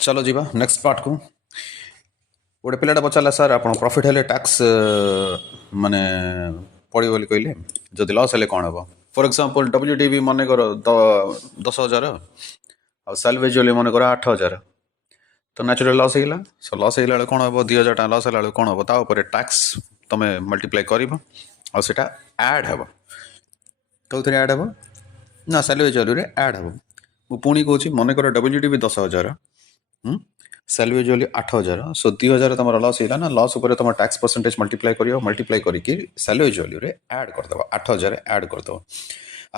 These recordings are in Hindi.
चलो जीवा नेक्स्ट पार्ट को गोटे पिलाटा पचारा सर आप प्रॉफिट हेले टैक्स माने पड़ो बोली कहले जदि लॉस हेले कौन हम फॉर एग्जांपल डब्ल्यूडीबी मन कर 10,000 आ सालवेज वाली मन कर 8,000 तो नेचुरल लॉस होगा सो लॉस होगा कौन हम 2,000 टाइम लॉस है कौन हम तापर टैक्स तुम मल्टीप्लाई कर आटा एड हे कौन एड हे ना सालवेज वाली एड हे मुझे पुणी कौन मन कर डब्ल्यूडीबी 10,000 सालवेज वाली 8,000 सो 2,000 तुम लॉस होगा ना लॉस उपर तुम टैक्स परसेंटेज मल्टीप्लाई करके सालवेज वाल्यू रे ऐड करदे 8,000 ऐड करदे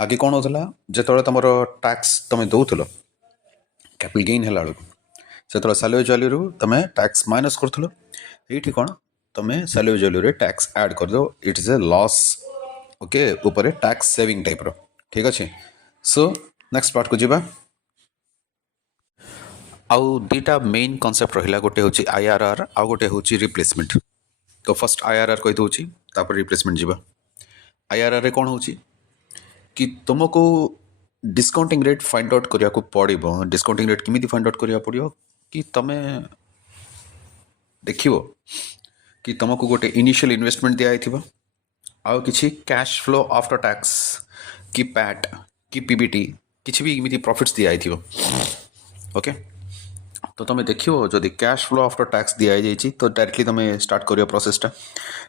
आगे कौन होता जो तुम टैक्स तुम दौल कैपिटल गेन है से सालवेज वाल्यू तुम टैक्स माइनस करूँ ये कौन तुम सालवेज वाल्यू रे टैक्स ऐड करदे it is a loss okay ऊपर टैक्स सेविंग टाइप रो ठीक अच्छे सो नेक्स्ट पार्ट को जीवा आउ दीटा मेन कॉन्सेप्ट रहा गोटे हूँ आईआरआर आउ गोटे हूँ रिप्लेसमेंट तो फर्स्ट आईआरआर कही दूसरी तापर रिप्लेसमेंट जीवा आईआरआर रे कौन हो कि तुमको डिस्काउंटिंग रेट फाइंड आउट करने को पड़ो डिस्काउंटिंग रेट किमी फाइंड आउट करने पड़ो कि तुम देखो कि तुमको गोटे इनिशियल इन्वेस्टमेंट दिखाई आउ किसी कैश फ्लो आफ्टर टैक्स कि पैट कि पीबीटी किसी भी इमिति प्रॉफिट्स दिखाई ओके तो तुम देखो जदि कैश फ्लो आफ्टर टैक्स दिखाई तो डायरेक्टली तुम स्टार्ट करियो प्रोसेसटा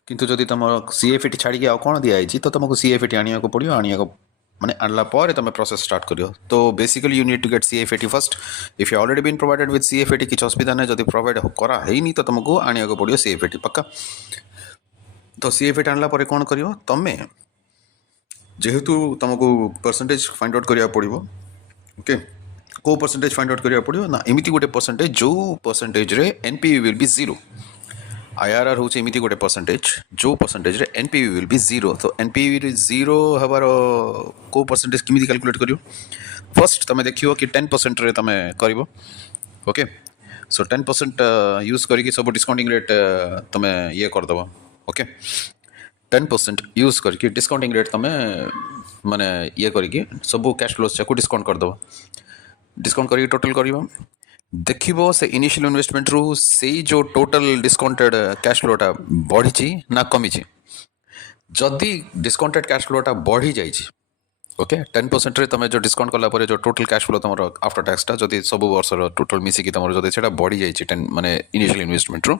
किंतु जदि तुम सीएफएटी छाड़ी आउ कौन दिखाई तो तुमको सीएफएटी आने को पड़ो आने माने आणला पर तुम प्रोसेस स्टार्ट करियो तो basically you need to get CFAT first if you already been provided with CFAT किसी असुविधा ना जदि प्रोवाइड करा है तो तुमको आने को पड़ो सीएफएटी पक्का तो सीएफएटी आणला पर कौन करियो तुम जेहेतु तुमको परसेंटेज फाइंड आउट करिया पड़ो ओके को परसेंटेज फाइंड आउट करिया पड़ो ना एमती गोटे परसेंटेज जो परसेंटेज रे एनपीवी विल बी 0 आईआरआर हूँ एमती गोटे परसेंटेज जो परसेंटेज रे एनपीवी विल बी 0 तो एनपीवी 0 हबार को परसेंटेज किमिति कैलकुलेट करियो फर्स्ट तुम देखियो कि 10% रे तुम करिवो ओके सो 10% यूज करके सब डिस्काउंटिंग रेट तुम ये करदब ओके 10% यूज करके डिस्काउंटिंग रेट तुम माने ये करके सब कैश फ्लोस को डिस्काउंट करदब डिस्काउंट करके टोटल करिवो देखिबो से इनिशियल इन्वेस्टमेंट रु से जो टोटल डिस्काउंटेड कैश फ्लोटा बढ़ी ना कमी जदि डिस्काउंटेड कैश फ्लोटा बढ़ी जाइए ओके 10% रे तुम जो डिस्काउंट कला परे जो टोटल कैश फ्लो तुम आफ्टर टैक्सटा जदि सब वर्ष टोटल मिसिकी तुम जदि सेटा बढ़ी जाइए 10 माने इनिशियल इन्वेस्टमेंट रु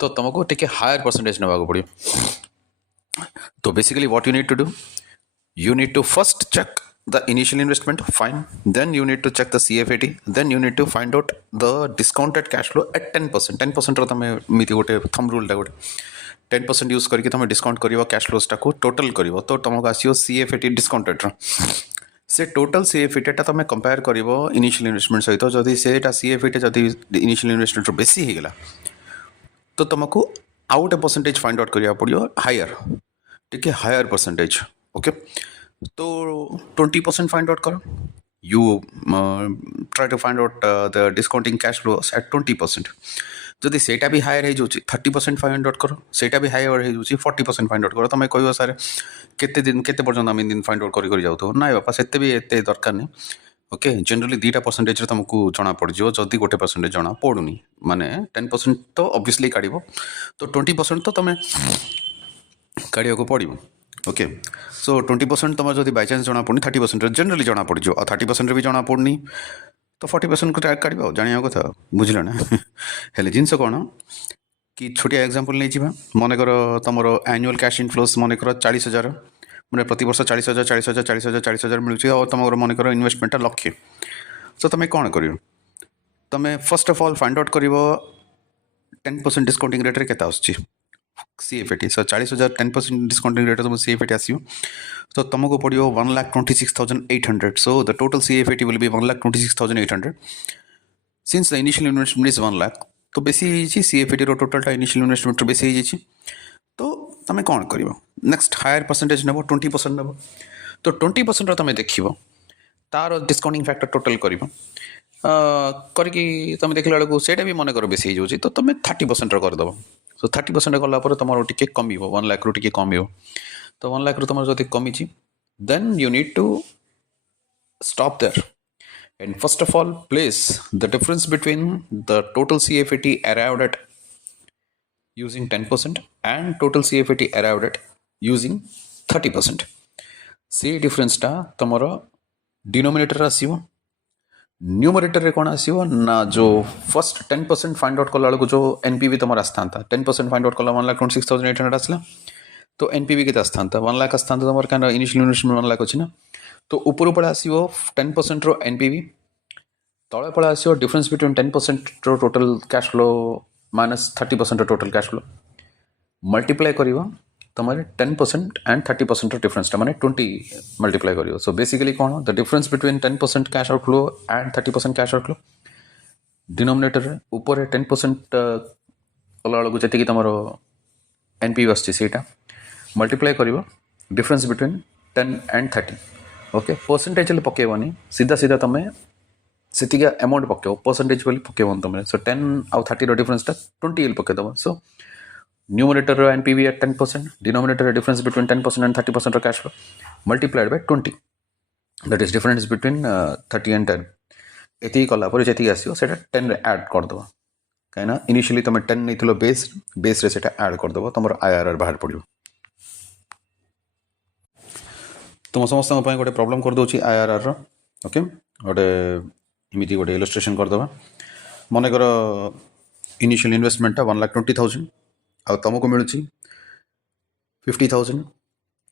तो तुमको टिके हायर परसेंटेज नेबा को पड़ियो तो basically what you need to do you need to first check the initial investment fine then you need to check the CFAT then you need to find out the discounted cash flow at 10% रो तमे मिति गोटे थंब रूल टा गोटे 10% यूज करके तमे डिस्काउंट करिवो कैश फ्लोस टा को टोटल करिवो तो तुमको आसीओ CFAT डिस्काउंटेड रो से टोटल CFAT टा तमे कंपेयर करिवो इनिशियल इन्वेस्टमेंट सहित जदि सेटा CFAT जदि इनिशियल इन्वेस्टमेंट रो बेसी हे गेला तो तुमको out a percentage find out करिया पड़ियो हायर ठीक है हायर परसेंटेज ओके तो 20% फाइंड आउट करो you try to find out the discounting cash flow at 20% जदि सेटा भी हायर हो 30% फाइंड आउट करो सेटा भी हायर हो 40% फाइंड आउट करो तुम कह सारे केते दिन केते पर्यंत आम दिन फाइंड आउट कर जाऊ ना बापा से भी एत दरकार नहीं ओके जनरली 2टा परसेंटेज तुमको जना पड़ जदि गोटे परसेंटेज जना पड़ूनी माने 10% तो ऑब्वियसली काढ़ तो 20% तो तुम काढ़ा को पड़ो ओके सो 20% तुम जब बाई चान्स जना पड़नी 30% जनरली जना पड़ आ 30% भी जना पड़नी तो 40% को काढ़ जाना कथा बुझल ना हेले जिनस कौन कि छोटिया एग्जांपल नहीं जा मन कर तुम एनुअल कैश इनफ्लोस मन कर 40,000 मैंने प्रति वर्ष 40,000 40,000 40,000 40,000 मिलूँ और तुम मन कर इन्वेस्टमेंटा लक्षे सो तुम कौन कर तुम first of all find out कर 10% डिस्काउंटिंग रेट रे केते आसुची CFAT सो 40,000 10% डिस्काउंटिंग रेट तुम CFAT आसियो तो तुमको पड़ो 1,26,800 so the total CFAT will be 1,26,800 since the initial investment is 1 lakh तो बेसी CFAT रो टोटलटा इनिशियल इन्वेस्टमेंट बेसी हो तो तुम कौन कर नेक्स्ट हायर परसेंटेज नेब 20% नेब तो 20% तुम देखो तार डिस्काउंटिंग फैक्टर टोटल कर करके तुम देखला बेलू से भी मन कर बेसी हो तो तुम 30% रो करदेव सो 30% गलापर तुम टे कम 1 लाख रू टे कम तो 1 लाख रू तुम जब कमी then you need to stop there And first of all, place the difference between the total CFAT arrived at using 10% and total CFAT arrived at using 30%. से difference टा तमरो denominator आसीबो न्यूमरेटर रे कोन आसीबो ना जो फर्स्ट 10% फाइंड आउट कला को जो एनपीवी तमर आस्थान था 10% फाइंड आउट कला 1,26,800 आसला तो एनपीवी के आस्थान था 1 लाख आस्थान था तमर कान इनिशियल इन्वेस्टमेंट 1 लाख अछि ना तो ऊपर ऊपर आसीबो 10% रो एनपीवी तळे पळे आसीबो डिफरेंस बिटवीन 10% रो टोटल कैश फ्लो माइनस 30% रो टोटल कैश फ्लो मल्टीप्लाई करिवो तमरे 10% एंड 30% रो डिफरेंस ता माने 20 मल्टीप्लाई करिवो सो बेसिकली कोन the difference between 10% cash outflow and 30% cash outflow denominator ऊपर 10% कला बेलू जी तुम एनपी आसटा मल्टीप्लाई कर difference between 10 and 30 okay percentage पकेबनी सीधा सीधा तुम से अमाउंट पकेब परसेंटेज बोली पकेबन तुम सो 10 आउ 30 डिफरेंस 20 पकेदब so numerator NPV at 10% denominator difference between 10% and 30% cash flow multiplied by 20 that is difference between 30 and 10 ये कलापर जी आसो 10 एड करदे कहीं इनिशियली तुम 10 नहीं बेस बेस रे सेटा ऐड करदे तुम आईआरआर बाहर पड़ो तुम समस्त गोटे प्रॉब्लम कर दूची आईआरआर ओके गोटे इमिति गोटे इलस्ट्रेशन करदे मन कर इनिशियल इन्वेस्टमेंट 1,20,000 आ तुमको मिलूँ 50,000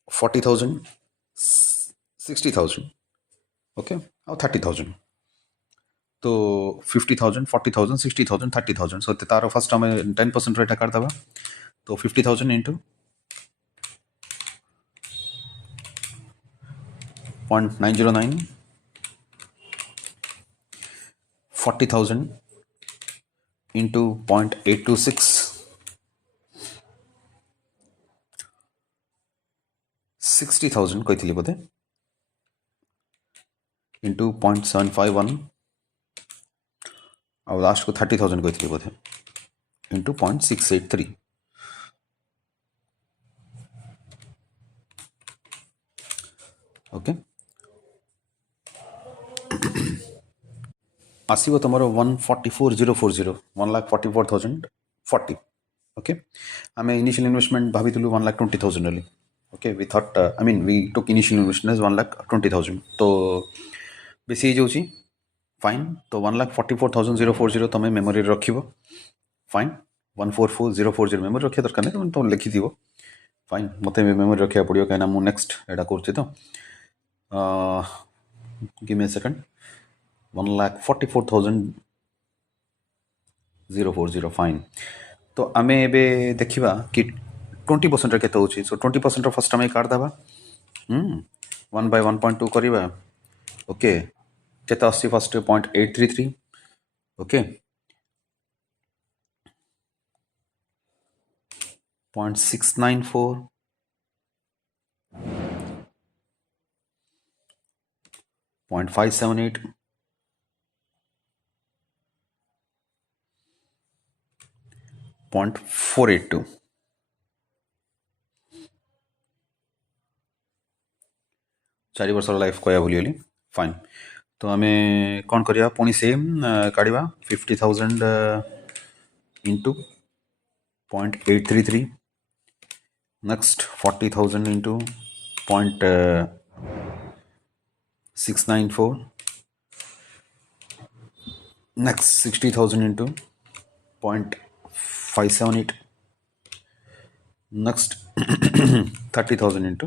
40,000 60,000 ओके आ 30,000 तो 50,000 40,000 60,000 30,000 सो तार फर्स्ट आम 10% रेट करदे तो 50,000 इंटू 0.909 40,000 इंटू 0.826 60,000 कही बोधे इंटू 0.751 और लास्ट को 30,000 कही बोधे इंटू 0.683 ओके आसो तुम 144,040 1,44,040 ओके आम इनिशियल इन्वेस्टमेंट भाभी 1,20,000 okay we thought I mean we took initial investment 1,20,000 तो बेसी हो जाऊँ फाइन तो 1,44,040 तुम मेमोरी रख फाइन 144,040 मेमोरी रखा दरकार नहीं तुम लिखि थी फाइन मत मेमोरी रखा पड़ो कहीं मुझे नेक्स्ट एटा कर give me a second 1,44,040 fine तो आम ए देखा कि 20% के सो 20% फर्स्ट आम काटदे 1/1.2 करवा ओके केते आसी फर्स्ट 0.833 ओके 0.694 0.578 0.482 4 वर्ष लाइफ कह बोली फाइन तो आम कौन करिया पुणी सेम काढ़ा 50,000 into 0.833 next 40,000 into 0.694 next 60,000 into 0.578 next 30,000 into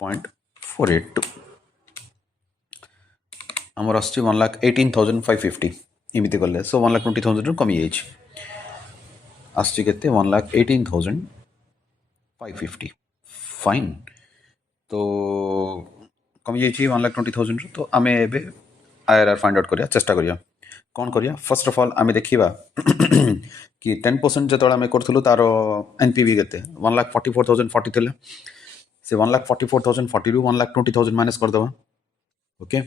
0.482 आमर आस 1,18,550 इमिति कले सो 1,20,000 कमी जाइए आसके 1,18,550 फाइन तो कमी जाइए 1,20,000 तो आम ए आईआरआर फाइंड आउट करिया चेष्टा करिया कौन करिया फर्स्ट ऑफ ऑल आम देखा कि 10% जो आम करूँ तार एनपीवी के 1,44,040 थे से 1,44,040 रु 1,20,000 माइनस करदे ओके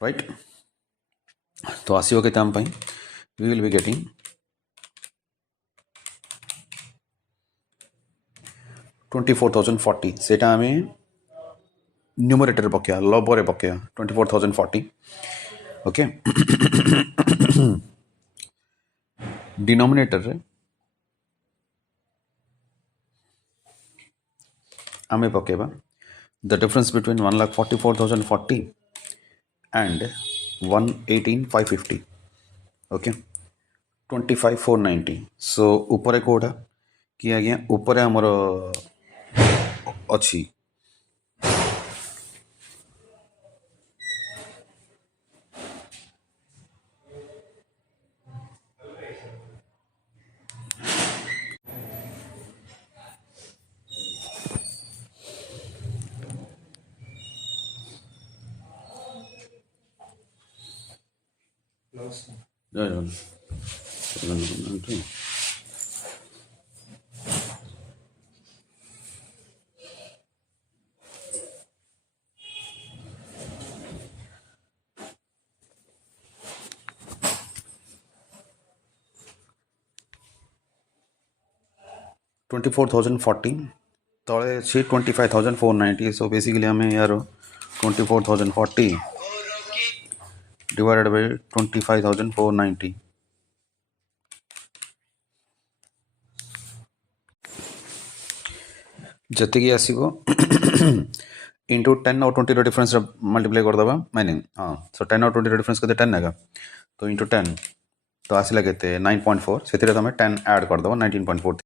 राइट तो आसो के वी विल बी गेटिंग 24,040 सेटा आम न्यूमरेटर पकेया लबरे पकेया 24,040 ओके डिनोमिनेटर रे आमे पकेबा the difference between 1,44,040 and 118,550 okay 25,490 so ऊपर कोटा कि आज्ञा ऊपर आमर अच्छी जय जगन्नाथ 24,040 तले अच्छी 25,490 सो बेसिकली आम यार 24,040 डिवाइडेड बाय 25,490 जति आसो इंटू 10 और 20 डिफरेंस मल्टीप्लाई करदे माइनिंग हाँ सो 10 और 20 डिफरेंस के 10 है तो इंटू 10 तो आसला के 9.4 से तुम 10 ऐड करदे 19.4